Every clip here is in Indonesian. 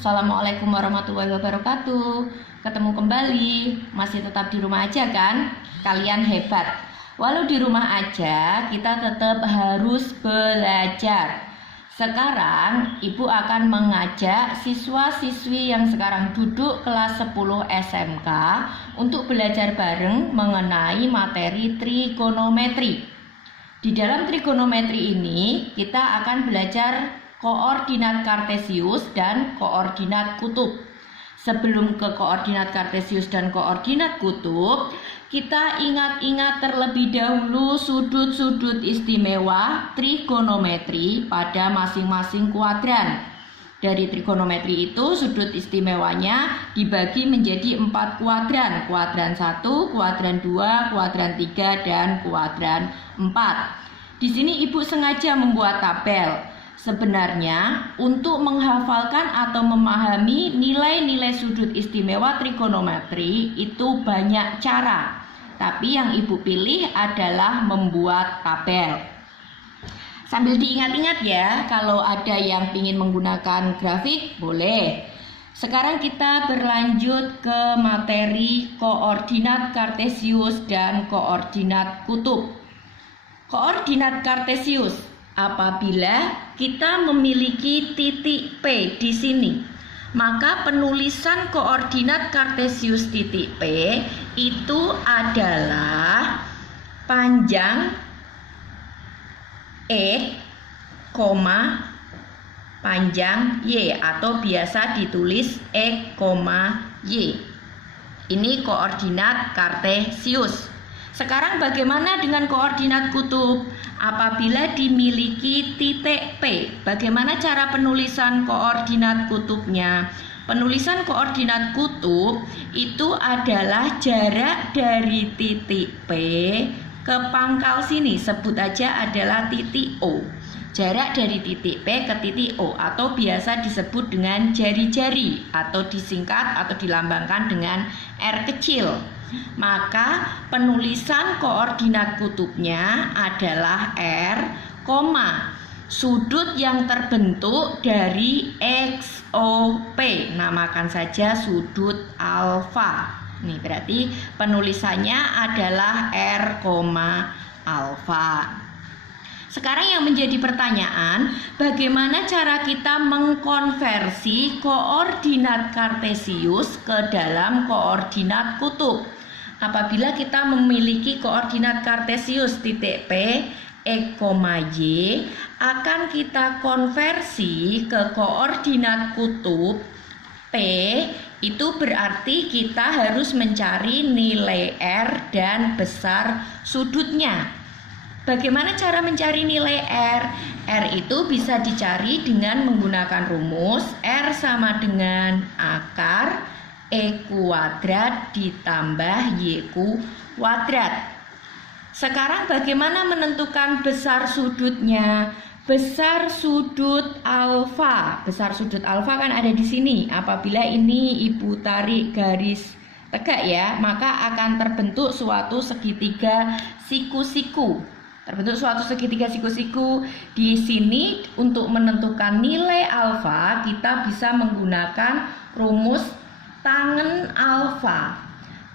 Assalamualaikum warahmatullahi wabarakatuh. Ketemu kembali, masih tetap di rumah aja kan? Kalian hebat. Walau di rumah aja, kita tetap harus belajar. Sekarang Ibu akan mengajak siswa-siswi yang sekarang duduk kelas 10 SMK untuk belajar bareng mengenai materi trigonometri. Di dalam trigonometri ini, kita akan belajar koordinat kartesius dan koordinat kutub. Sebelum ke koordinat kartesius dan koordinat kutub, kita ingat-ingat terlebih dahulu sudut-sudut istimewa trigonometri pada masing-masing kuadran. Dari trigonometri itu sudut istimewanya dibagi menjadi 4 kuadran. Kuadran 1, kuadran 2, kuadran 3, dan kuadran 4. Di sini Ibu sengaja membuat tabel. Sebenarnya untuk menghafalkan atau memahami nilai-nilai sudut istimewa trigonometri itu banyak cara. Tapi yang Ibu pilih adalah membuat tabel. Sambil diingat-ingat ya, kalau ada yang ingin menggunakan grafik boleh. Sekarang kita berlanjut ke materi koordinat kartesius dan koordinat kutub. Koordinat kartesius apabila kita memiliki titik P di sini, maka penulisan koordinat kartesius titik P itu adalah panjang X, panjang Y atau biasa ditulis X, Y. Ini koordinat kartesius. Sekarang bagaimana dengan koordinat kutub? Apabila dimiliki titik P, bagaimana cara penulisan koordinat kutubnya? Penulisan koordinat kutub itu adalah jarak dari titik P ke pangkal sini, sebut aja adalah titik O. Jarak dari titik P ke titik O atau biasa disebut dengan jari-jari atau disingkat atau dilambangkan dengan R kecil. Maka penulisan koordinat kutubnya adalah R, sudut yang terbentuk dari XOP, namakan saja sudut alfa. Ini berarti penulisannya adalah R, alfa. Sekarang yang menjadi pertanyaan, bagaimana cara kita mengkonversi koordinat kartesius ke dalam koordinat kutub? Apabila kita memiliki koordinat kartesius titik P, X, Y, akan kita konversi ke koordinat kutub P, itu berarti kita harus mencari nilai R dan besar sudutnya. Bagaimana cara mencari nilai R? R itu bisa dicari dengan menggunakan rumus R sama dengan akar E kuadrat ditambah Y kuadrat. Sekarang bagaimana menentukan besar sudutnya? Besar sudut alfa. Besar sudut alfa kan ada di sini. Apabila ini Ibu tarik garis tegak ya, maka akan terbentuk suatu segitiga siku-siku. Terbentuk suatu segitiga siku-siku. Di sini untuk menentukan nilai alfa kita bisa menggunakan rumus tangen alfa.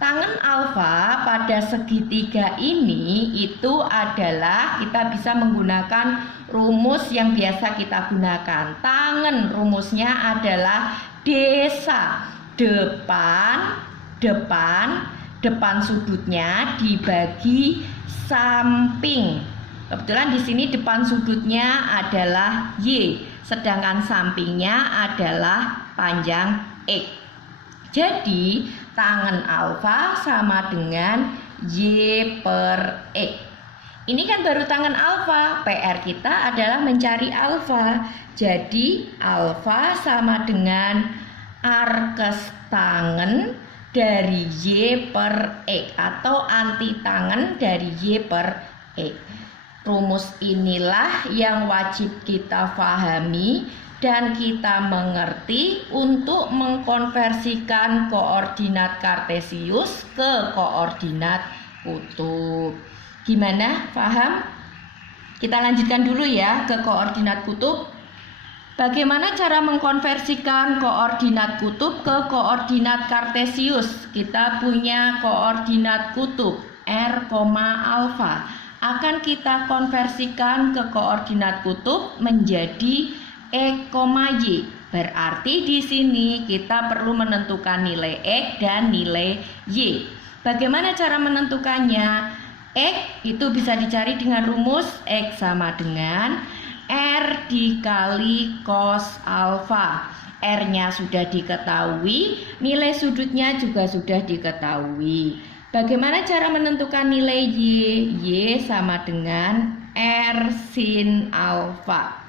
Tangen alfa pada segitiga ini itu adalah kita bisa menggunakan rumus yang biasa kita gunakan. Tangen rumusnya adalah desa, depan sudutnya dibagi samping. Kebetulan di sini depan sudutnya adalah Y, sedangkan sampingnya adalah panjang X. Jadi tangen alfa sama dengan Y per X. Ini kan baru tangen alfa. PR kita adalah mencari alfa. Jadi alfa sama dengan arkes tangen dari Y per X atau anti tangen dari Y per X. Rumus inilah yang wajib kita pahami dan kita mengerti untuk mengkonversikan koordinat kartesius ke koordinat kutub. Gimana? Paham? Kita lanjutkan dulu ya ke koordinat kutub. Bagaimana cara mengkonversikan koordinat kutub ke koordinat kartesius? Kita punya koordinat kutub R, alfa. Akan kita konversikan ke koordinat kutub menjadi E, Y. Berarti di sini kita perlu menentukan nilai X dan nilai Y. Bagaimana cara menentukannya? X itu bisa dicari dengan rumus X sama dengan R dikali cos alfa. R-nya sudah diketahui, nilai sudutnya juga sudah diketahui. Bagaimana cara menentukan nilai Y? Y sama dengan R sin alfa.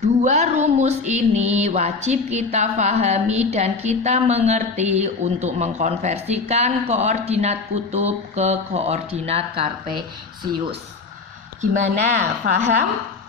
Dua rumus ini wajib kita pahami dan kita mengerti untuk mengkonversikan koordinat kutub ke koordinat kartesius. Gimana? Paham?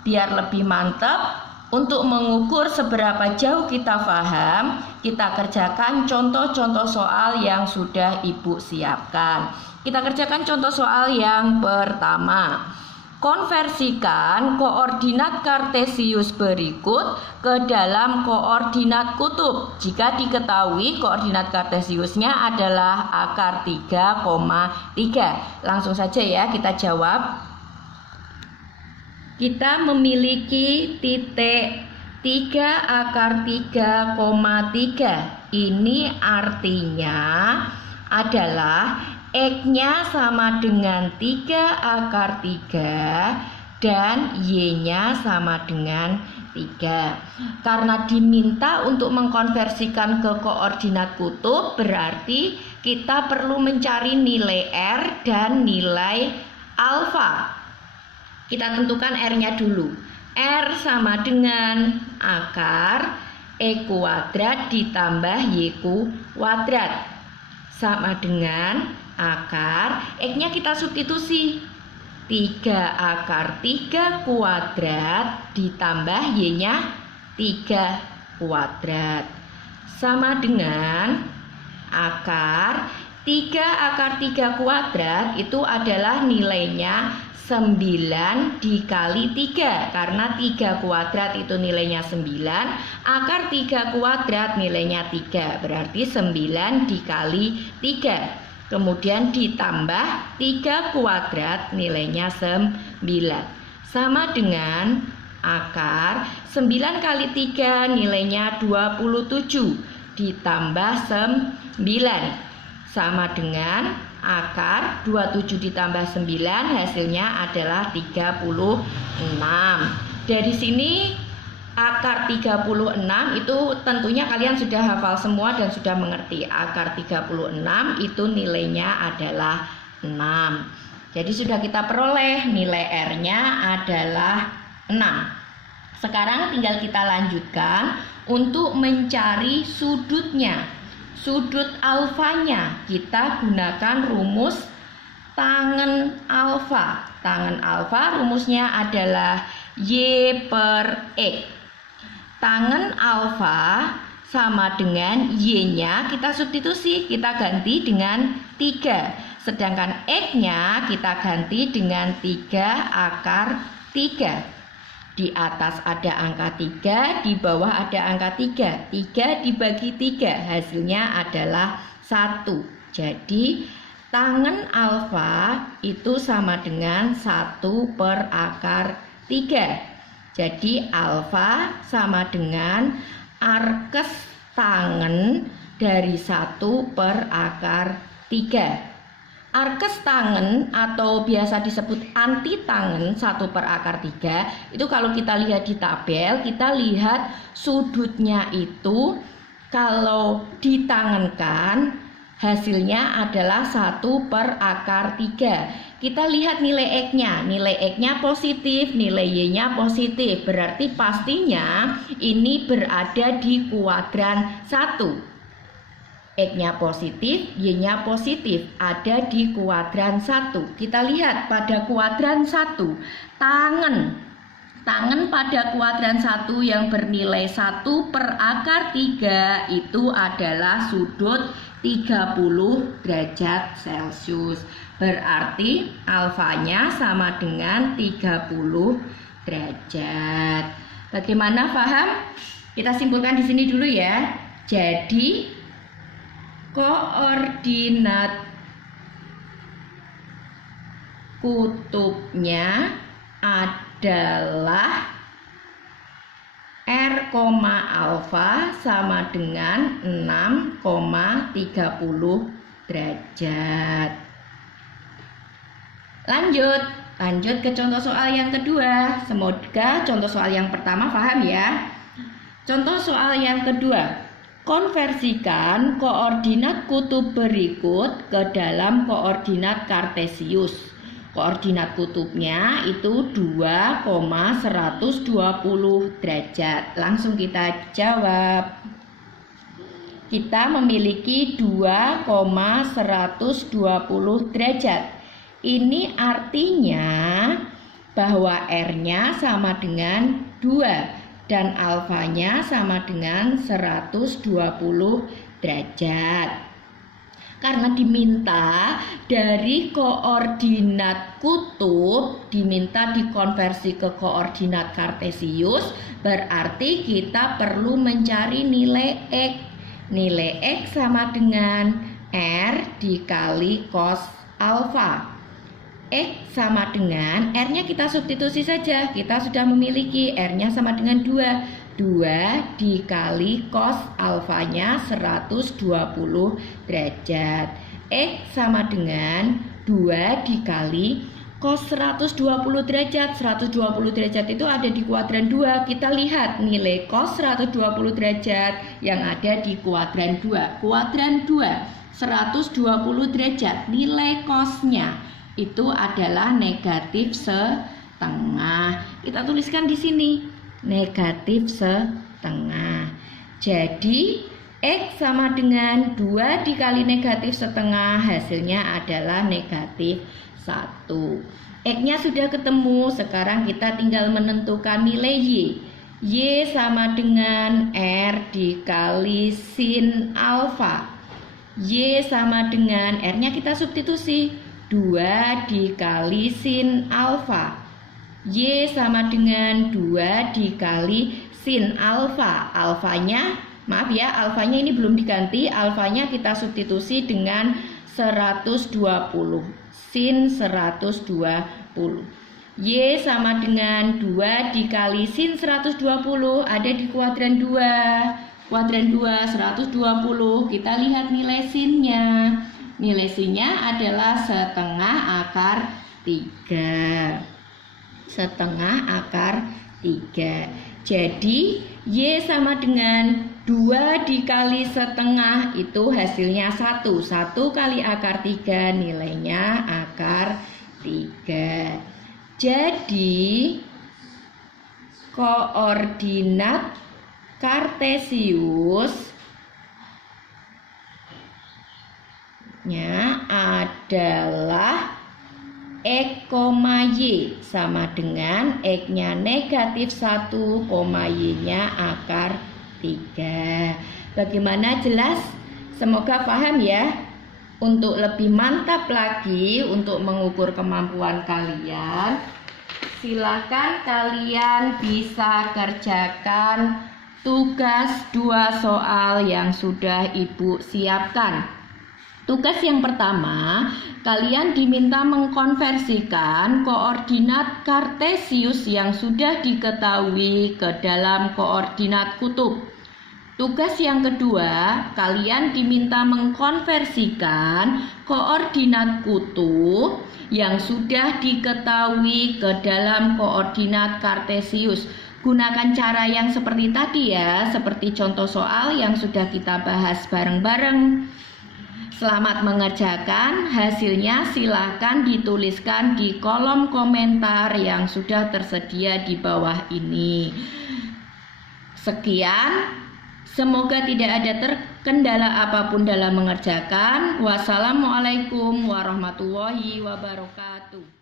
Biar lebih mantap, untuk mengukur seberapa jauh kita paham, kita kerjakan contoh-contoh soal yang sudah Ibu siapkan. Kita kerjakan contoh soal yang pertama. Konversikan koordinat kartesius berikut ke dalam koordinat kutub jika diketahui koordinat kartesiusnya adalah akar 3,3. Langsung saja ya kita jawab. Kita memiliki titik 3 akar 3,3. Ini artinya adalah X-nya sama dengan 3 akar 3 dan Y-nya sama dengan 3. Karena diminta untuk mengkonversikan ke koordinat kutub, berarti kita perlu mencari nilai R dan nilai alfa. Kita tentukan R-nya dulu. R sama dengan akar E kuadrat ditambah Y kuadrat sama dengan akar X-nya kita substitusi 3 akar 3 kuadrat ditambah Y-nya 3 kuadrat sama dengan akar 3 akar 3 kuadrat itu adalah nilainya 9 dikali 3. Karena 3 kuadrat itu nilainya 9, akar 3 kuadrat nilainya 3. Berarti 9 dikali 3. Kemudian ditambah 3 kuadrat nilainya 9. Sama dengan akar 9 kali 3 nilainya 27 ditambah 9 sama dengan akar 27 ditambah 9 hasilnya adalah 36. Dari sini akar 36 itu tentunya kalian sudah hafal semua dan sudah mengerti. Akar 36 itu nilainya adalah 6. Jadi sudah kita peroleh nilai R-nya adalah 6. Sekarang tinggal kita lanjutkan untuk mencari sudutnya. Sudut alfanya kita gunakan rumus tangen alfa. Tangen alfa rumusnya adalah Y per X. Tangen alfa sama dengan Y-nya kita substitusi, kita ganti dengan 3. Sedangkan X-nya kita ganti dengan 3 akar 3. Di atas ada angka 3, di bawah ada angka 3. 3 dibagi 3 hasilnya adalah 1. Jadi tangen alfa itu sama dengan 1 per akar 3. Jadi alfa sama dengan arkes tangen dari 1 per akar 3. Arkes tangen atau biasa disebut anti tangen 1 per akar 3 itu kalau kita lihat di tabel, kita lihat sudutnya itu kalau ditangenkan hasilnya adalah 1 per akar 3. Kita lihat nilai X-nya positif, nilai Y-nya positif, berarti pastinya ini berada di kuadran 1. X-nya positif, Y-nya positif, ada di kuadran 1. Kita lihat pada kuadran 1, tangen pada kuadran 1 yang bernilai 1 per akar 3 itu adalah sudut 30 derajat Celcius. Berarti alfanya sama dengan 30 derajat. Bagaimana, paham? Kita simpulkan di sini dulu ya. Jadi koordinat kutubnya adalah R, alfa sama dengan 6,30 derajat. Lanjut ke contoh soal yang kedua. Semoga contoh soal yang pertama paham ya. Contoh soal yang kedua. Konversikan koordinat kutub berikut ke dalam koordinat kartesius. Koordinat kutubnya itu 2,120 derajat. Langsung kita jawab. Kita memiliki 2,120 derajat. Ini artinya bahwa R-nya sama dengan 2 dan alfanya sama dengan 120 derajat. Karena diminta dari koordinat kutub, diminta dikonversi ke koordinat kartesius, berarti kita perlu mencari nilai X. Nilai X sama dengan R dikali cos alfa. X sama dengan R-nya kita substitusi saja. Kita sudah memiliki R-nya sama dengan 2. 2 dikali cos alfanya 120 derajat. X sama dengan 2 dikali cos 120 derajat. 120 derajat itu ada di kuadran 2. Kita lihat nilai cos 120 derajat yang ada di kuadran 2. Kuadran 2 120 derajat, nilai cosnya itu adalah negatif setengah. Kita tuliskan di sini negatif setengah. Jadi X sama dengan 2 dikali negatif setengah, hasilnya adalah negatif 1. X-nya sudah ketemu, sekarang kita tinggal menentukan nilai Y. Y sama dengan R dikali sin alfa. Y sama dengan R-nya kita substitusi 2 dikali sin alfa. Y sama dengan 2 dikali sin alfa. Alfanya, maaf ya, alfanya ini belum diganti. Alfanya kita substitusi dengan 120. Sin 120. Y sama dengan 2 dikali sin 120 ada di kuadran 2. Kuadran 2 120. Kita lihat nilai sinnya. Nilai sinnya adalah setengah akar 3. Setengah akar 3. Jadi Y sama dengan 2 dikali setengah itu hasilnya 1. 1 kali akar 3 nilainya akar 3. Jadi koordinat kartesius adalah X, Y sama dengan X-nya negatif 1, Y-nya akar 3. Bagaimana, jelas? Semoga paham ya. Untuk lebih mantap lagi untuk mengukur kemampuan kalian, silakan kalian bisa kerjakan tugas 2 soal yang sudah Ibu siapkan. Tugas yang pertama, kalian diminta mengkonversikan koordinat kartesius yang sudah diketahui ke dalam koordinat kutub. Tugas yang kedua, kalian diminta mengkonversikan koordinat kutub yang sudah diketahui ke dalam koordinat kartesius. Gunakan cara yang seperti tadi ya, seperti contoh soal yang sudah kita bahas bareng-bareng. Selamat mengerjakan, hasilnya silahkan dituliskan di kolom komentar yang sudah tersedia di bawah ini. Sekian, semoga tidak ada terkendala apapun dalam mengerjakan. Wassalamualaikum warahmatullahi wabarakatuh.